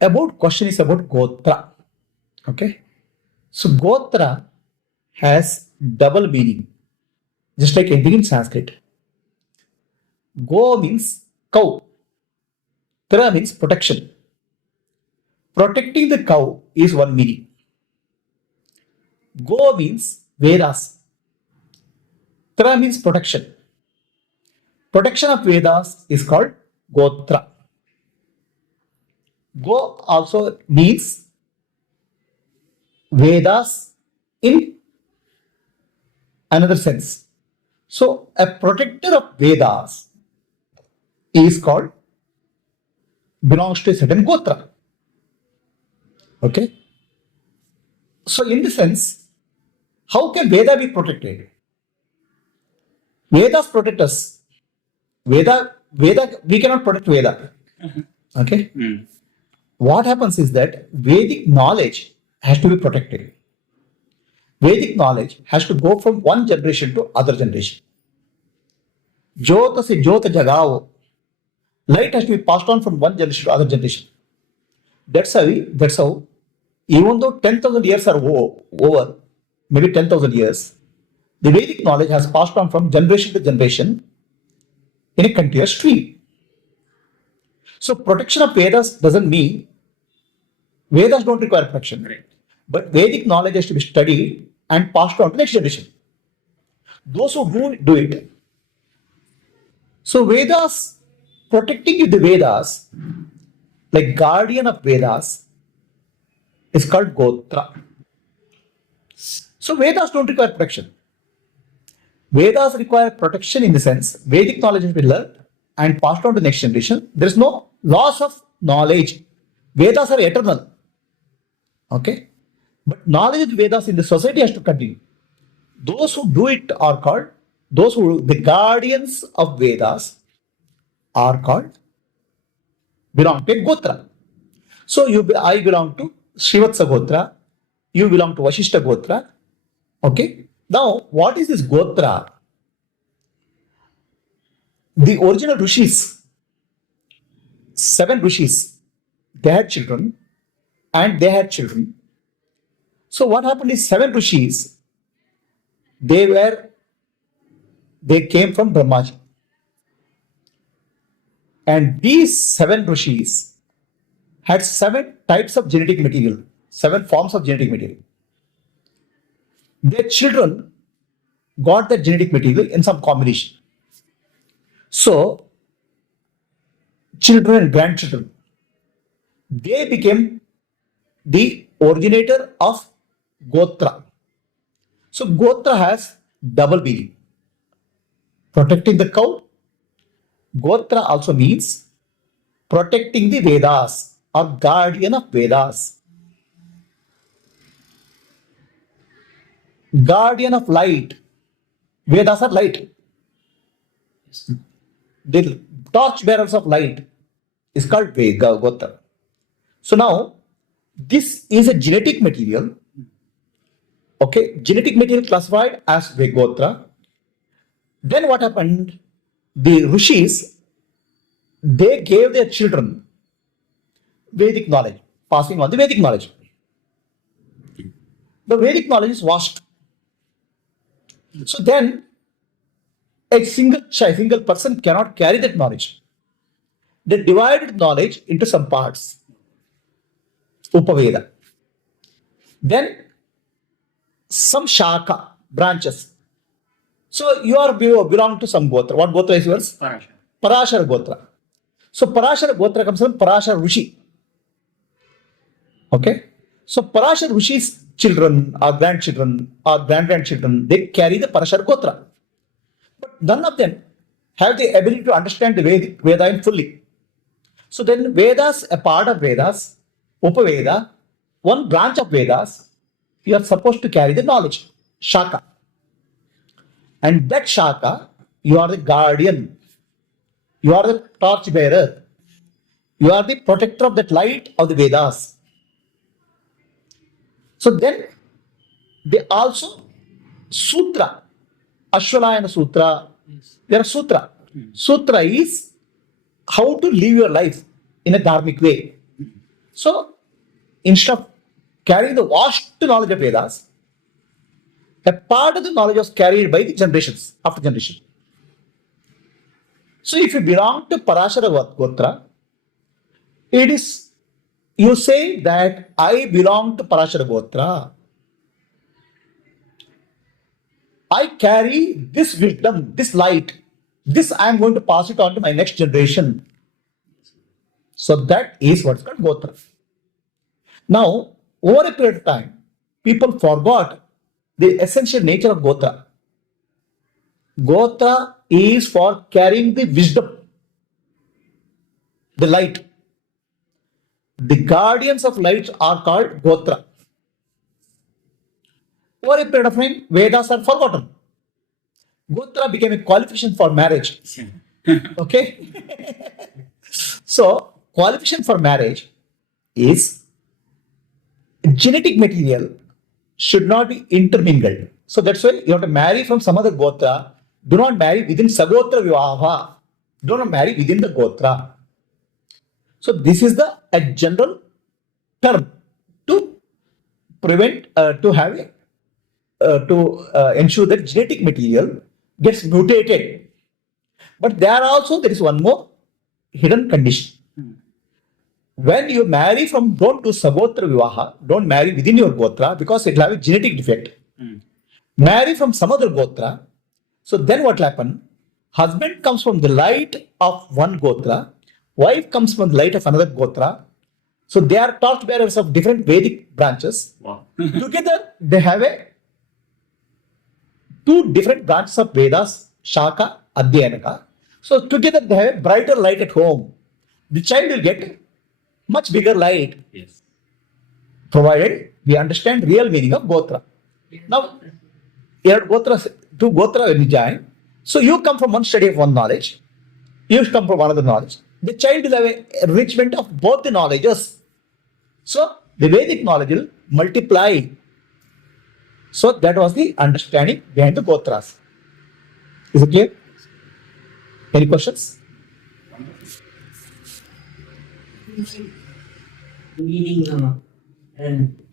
Question is about Gotra. Okay. So Gotra has double meaning, just like anything in Sanskrit. Go means cow. Tra means protection. Protecting the cow is one meaning. Go means Vedas. Tra means protection. Protection of Vedas is called Gotra. Go also means Vedas in another sense. So a protector of Vedas is called, belongs to a certain Gotra. Okay. So in the sense, how can Veda be protected? Vedas protect us. Veda, we cannot protect Veda. Okay. What happens is that Vedic knowledge has to be protected. Vedic knowledge has to go from one generation to other generation. Jyota se jyota jagao. Light has to be passed on from one generation to other generation. That's how, even though 10,000 years are over, maybe 10,000 years, the Vedic knowledge has passed on from generation to generation in a continuous stream. So protection of Vedas doesn't mean Vedas don't require protection. Right. But Vedic knowledge has to be studied and passed on to the next generation. Those who do it. So Vedas, protecting the Vedas, like guardian of Vedas, is called Gotra. So Vedas don't require protection. Vedas require protection in the sense Vedic knowledge has been learned and passed on to the next generation. There is no loss of knowledge. Vedas are eternal. Okay? But knowledge of the Vedas in the society has to continue. Those who do it are called, the guardians of Vedas are called, belong to a Gotra. So I belong to Srivatsa Gotra, you belong to Vashishta Gotra. Okay? Now, what is this Gotra? The original Rishis, 7 Rishis, they had children and they had children. So what happened is 7 Rishis, they came from Brahmaji. And these 7 Rishis had 7 types of genetic material, 7 forms of genetic material. Their children got that genetic material in some combination. So, children and grandchildren, they became the originator of Gotra. So, Gotra has double meaning. Protecting the cow. Gotra also means protecting the Vedas or guardian of Vedas. Guardian of light. Vedas are light. The torch bearers of light is called Gotra. So now, this is a genetic material. Okay, genetic material classified as Gotra. Then what happened? The Rishis, they gave their children Vedic knowledge, passing on the Vedic knowledge. The Vedic knowledge is vast. So then, a single person cannot carry that knowledge. They divided knowledge into some parts. Upaveda. Then, some Shaka, branches. So you belong to some Gotra. What Gotra is yours? Parashara Gotra. So Parashara Gotra comes from Parashara Rishi. Okay. So Parashara Rishi's children or grandchildren or grandchildren, they carry the Parashara Gotra. But none of them have the ability to understand the Veda fully. So then Vedas, a part of Vedas, Upaveda, one branch of Vedas, you are supposed to carry the knowledge, Shaka. And that Shaka, you are the guardian. You are the torch bearer. You are the protector of that light of the Vedas. So then, they also Sutra, Ashwalayana Sutra, there are Sutra. Sutra is how to live your life in a dharmic way. So instead of carrying the vast knowledge of Vedas, a part of the knowledge was carried by the generations after generation. So if you belong to Parashara Gotra, it is, you say that I belong to Parashara Gotra. I carry this wisdom, this light. This I am going to pass it on to my next generation. So that is what's called Gotra. Now, over a period of time, people forgot the essential nature of Gotra. Gotra is for carrying the wisdom, the light. The guardians of light are called Gotra. Over a period of time, Vedas are forgotten. Gotra became a qualification for marriage. Okay? So, qualification for marriage is genetic material should not be intermingled. So that's why you have to marry from some other Gotra. Do not marry within Sagotra Vivaha. Do not marry within the Gotra. So this is a general term to prevent, to have a, to ensure that genetic material gets mutated. But there is one more hidden condition. When you marry from, don't do Sagotra Vivaha, don't marry within your Gotra because it will have a genetic defect. Marry from some other Gotra. So then what will happen? Husband comes from the light of one Gotra, wife comes from the light of another Gotra. So they are torch bearers of different Vedic branches. Wow. Together they have a two different branches of Vedas, Shaka, Adhyanaka. So together they have a brighter light at home. The child will get much bigger light. Yes. Provided we understand real meaning of Gotra. Now, two Gotra when you join, so you come from one study of one knowledge, you come from another knowledge. The child will have a enrichment of both the knowledges. So the Vedic knowledge will multiply. So that was the understanding behind the Gotras. Is it clear? Any questions? Meaning and